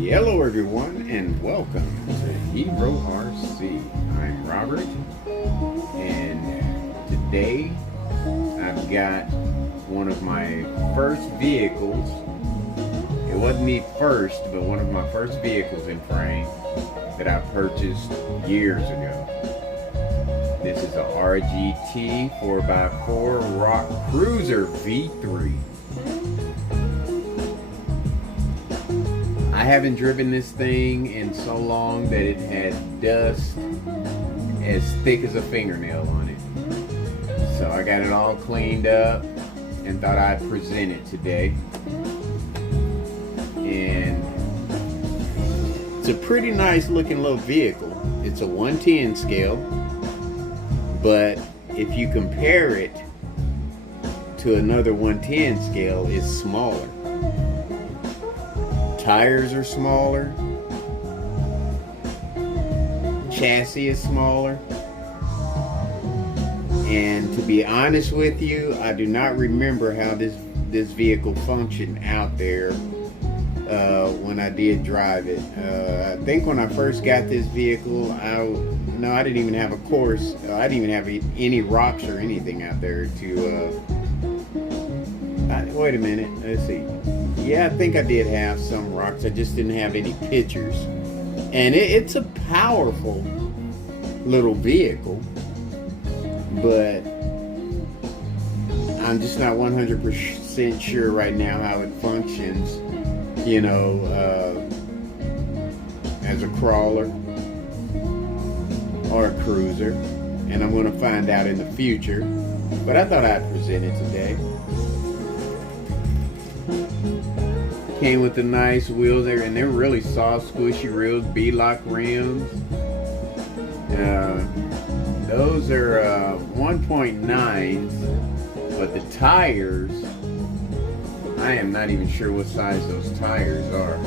Hello everyone and welcome to Hero RC. I'm Robert and today I've got one of my first vehicles. It wasn't me first, but one of my first vehicles in frame that I purchased years ago. This is a RGT 4x4 Rock Cruiser V3. I haven't driven this thing in so long that it had dust as thick as a fingernail on it. So I got it all cleaned up and thought I'd present it today. And it's a pretty nice looking little vehicle. It's a 110 scale, but if you compare it to another 110 scale, it's smaller. Tires are smaller, chassis is smaller, and to be honest with you, I do not remember how this vehicle functioned out there when I did drive it. I think when I first got this vehicle, I didn't even have a course. I didn't even have any rocks or anything out there to wait a minute, let's see. Yeah, I think I did have some rocks. I just didn't have any pictures. And it's a powerful little vehicle, but I'm just not 100% sure right now how it functions, you know, as a crawler or a cruiser. And I'm going to find out in the future. But I thought I'd present it today. Came with the nice wheels there, and they're really soft, squishy wheels, B-lock rims. Those are 1.9s, but the tires, I am not even sure what size those tires are.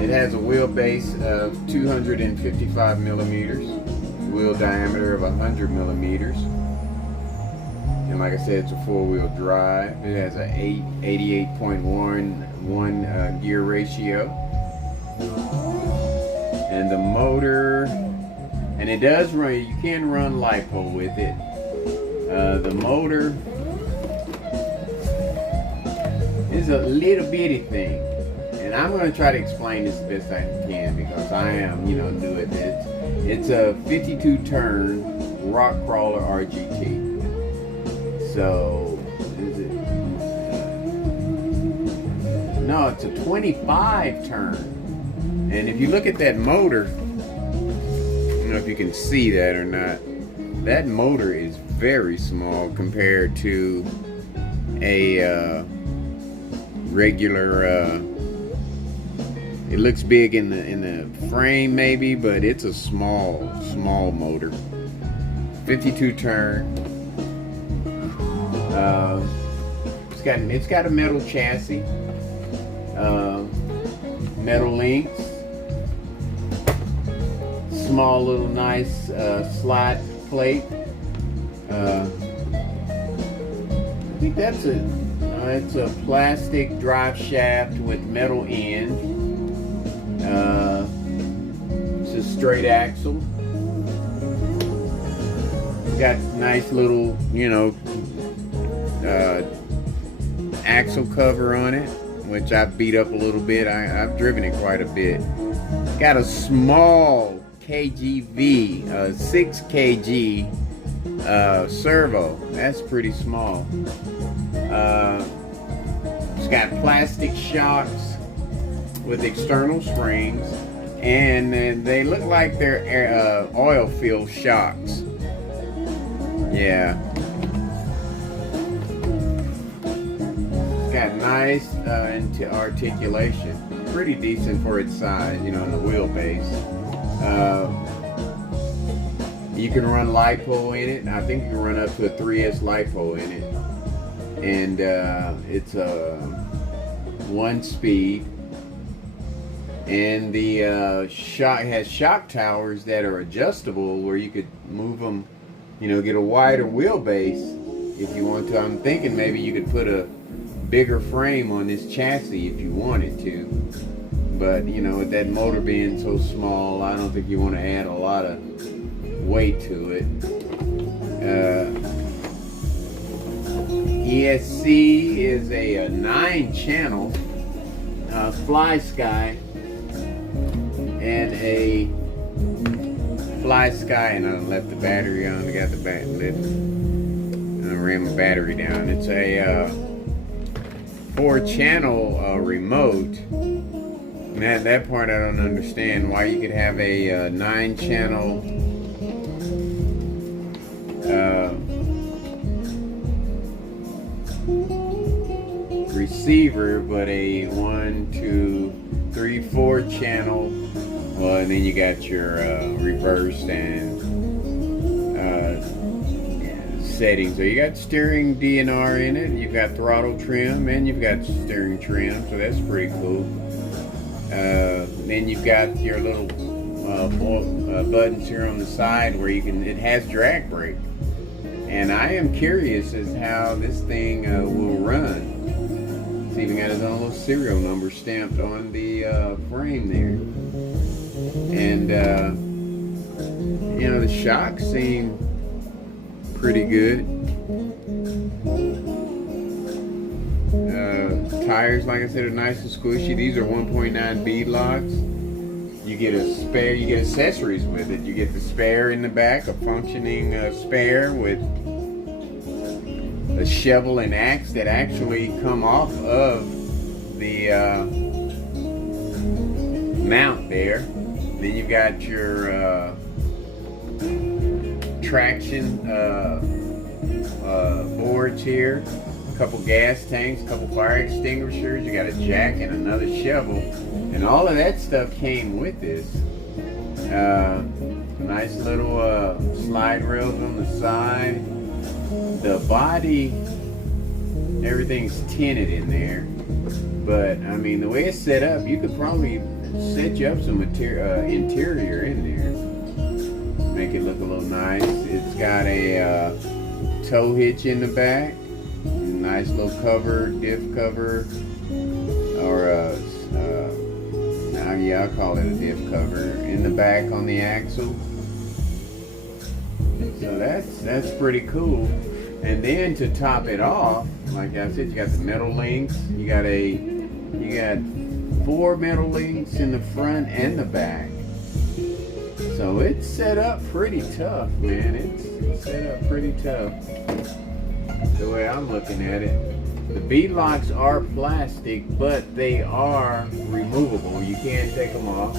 It has a wheelbase of 255 millimeters, wheel diameter of 100 millimeters. And like I said, it's a four-wheel drive. It has a 88.1 gear ratio. And the motor, and it does run, you can run LiPo with it. The motor is a little bitty thing. And I'm going to try to explain this the best I can because I am, new at this. It's a 52 turn rock crawler RGT. So, is it? No, it's a 25 turn. And if you look at that motor, I don't know if you can see that or not. That motor is very small compared to a regular. It looks big in the frame maybe, but it's a small motor. 52 turn. It's got a metal chassis, metal links, small little nice slot plate. I think that's it's a plastic drive shaft with metal end. It's a straight axle. It's got nice little, axle cover on it, which I beat up a little bit. I've driven it quite a bit. Got a small KGV, 6 kg servo. That's pretty small. It's got plastic shocks with external springs, and they look like they're oil filled shocks. Yeah. Got nice articulation, pretty decent for its size, in the wheelbase. You can run LiPo in it. I think you can run up to a 3S LiPo in it, and it's a 1-speed. And the has shock towers that are adjustable, where you could move them, get a wider wheelbase if you want to. I'm thinking maybe you could put a bigger frame on this chassis if you wanted to. But you know, with that motor being so small, I don't think you want to add a lot of weight to it. ESC is a 9-channel fly sky, and a fly sky, and I left the battery on. I got the battery. I ran my battery down. It's a 4-channel remote. And that part I don't understand. Why you could have a 9-channel receiver, but a 1, 2, 3, 4-channel. Well, and then you got your reverse and settings. So you got steering DNR in it, you've got throttle trim, and you've got steering trim. So that's pretty cool. Then you've got your little buttons here on the side where you can. It has drag brake, and I am curious as how this thing will run. It's even got its own little serial number stamped on the frame there, and you know, the shocks seem pretty good. Tires, like I said, are nice and squishy. These are 1.9 bead locks. You get a spare, you get accessories with it. You get the spare in the back, a functioning spare with a shovel and axe that actually come off of the mount there. Then you've got your traction boards here. Couple gas tanks, couple fire extinguishers, you got a jack and another shovel, and all of that stuff came with this. Nice little slide rails on the side. The body, everything's tinted in there, but I mean, the way it's set up, you could probably set you up some interior in there, make it look a little nice. It's got a tow hitch in the back. Nice little cover, diff cover, or yeah, I'll call it a diff cover in the back on the axle. So that's pretty cool. And then to top it off, like I said, you got the metal links. You got 4 metal links in the front and the back. So it's set up pretty tough, man. It's set up pretty tough. The way I'm looking at it, the bead locks are plastic, but they are removable. You can take them off.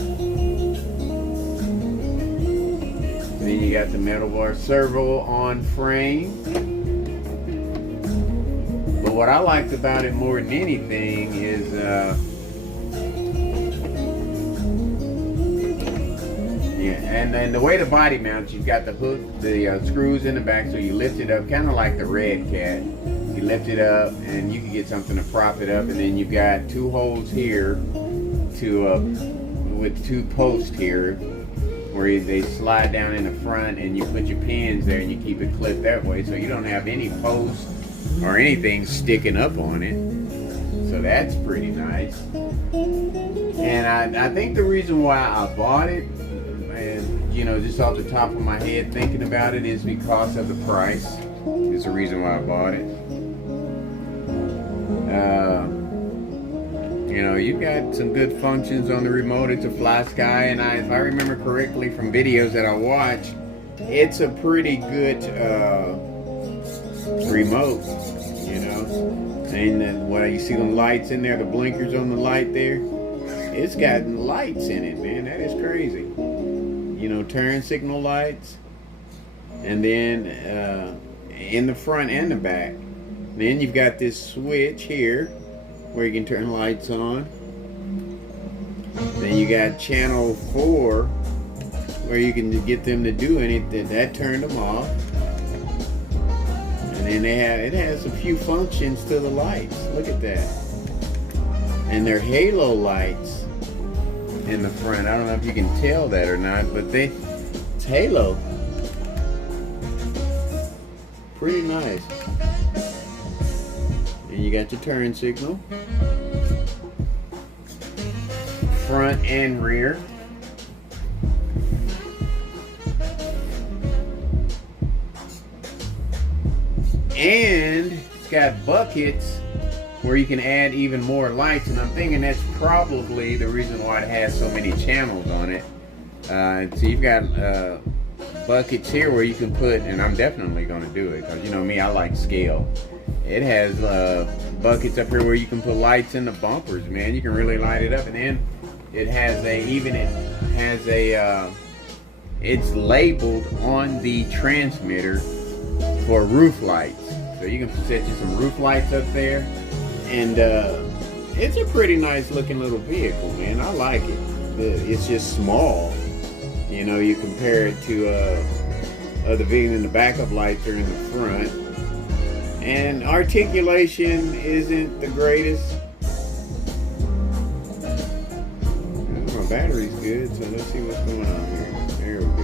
Then you got the metal bar servo on frame. But what I liked about it more than anything is and the way the body mounts, you've got the hook, the screws in the back, so you lift it up, kind of like the Red Cat. You lift it up, and you can get something to prop it up, and then you've got 2 holes here with 2 posts here, where they slide down in the front, and you put your pins there, and you keep it clipped that way, so you don't have any posts or anything sticking up on it. So that's pretty nice. And I think the reason why I bought it, and you know, just off the top of my head thinking about it, is because of the price. It's the reason why I bought it. You know, you've got some good functions on the remote. It's a fly sky, and if I remember correctly from videos that I watched, it's a pretty good remote, you know. And what you see them lights in there, the blinkers on the light there, it's got lights in it, man. That is crazy. You know, turn signal lights, and then in the front and the back. Then you've got this switch here where you can turn lights on. Then you got channel 4 where you can get them to do anything. That turned them off. And then it has a few functions to the lights. Look at that. And they're halo lights in the front. I don't know if you can tell that or not, but it's halo. Pretty nice. And And you got your turn signal. Front and rear. And it's got buckets where you can add even more lights, and I'm thinking that's probably the reason why it has so many channels on it. So you've got buckets here where you can put, and I'm definitely going to do it because you know me, I like scale. It has buckets up here where you can put lights in the bumpers, man. You can really light it up, and then it has it's labeled on the transmitter for roof lights. So you can set you some roof lights up there, and it's a pretty nice looking little vehicle, man. I like it. It's just small. You know, you compare it to other vehicles, and the backup lights are in the front. And articulation isn't the greatest. Well, my battery's good, so let's see what's going on here. There we go.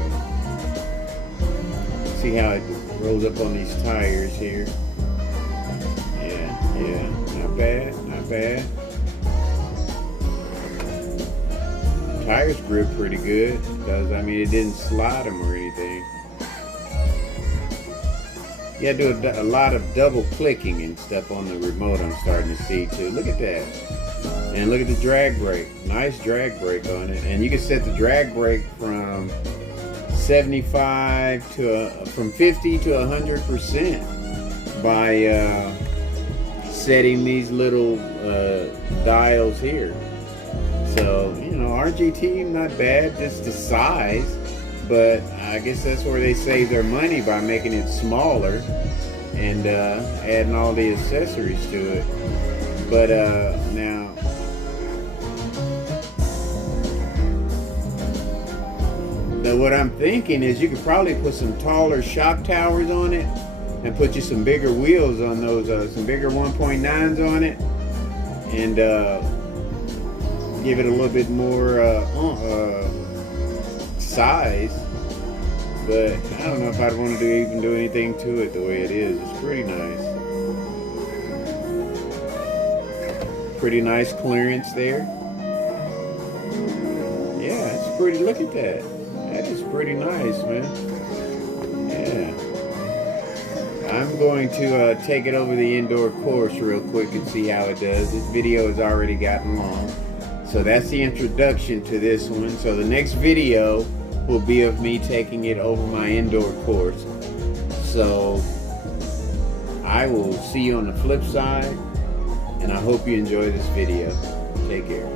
See how it rolls up on these tires here. Yeah, not bad, not bad. Tires grip pretty good because I mean it didn't slide them or anything. You gotta do a lot of double clicking and stuff on the remote. I'm starting to see too. Look at that, and look at the drag brake. Nice drag brake on it, and you can set the drag brake from 75 to from 50 to 100% by setting these little dials here. So, you know, RGT, not bad, just the size, but I guess that's where they save their money by making it smaller and adding all the accessories to it. But now, what I'm thinking is you could probably put some taller shock towers on it and put you some bigger wheels on those, some bigger 1.9s on it, and give it a little bit more size. But I don't know if I'd want to even do anything to it the way it is. It's pretty nice. Pretty nice clearance there. Yeah, it's pretty. Look at that. That is pretty nice, man. Yeah. I'm going to take it over the indoor course real quick and see how it does. This video has already gotten long. So that's the introduction to this one. So the next video will be of me taking it over my indoor course. So I will see you on the flip side, and I hope you enjoy this video. Take care.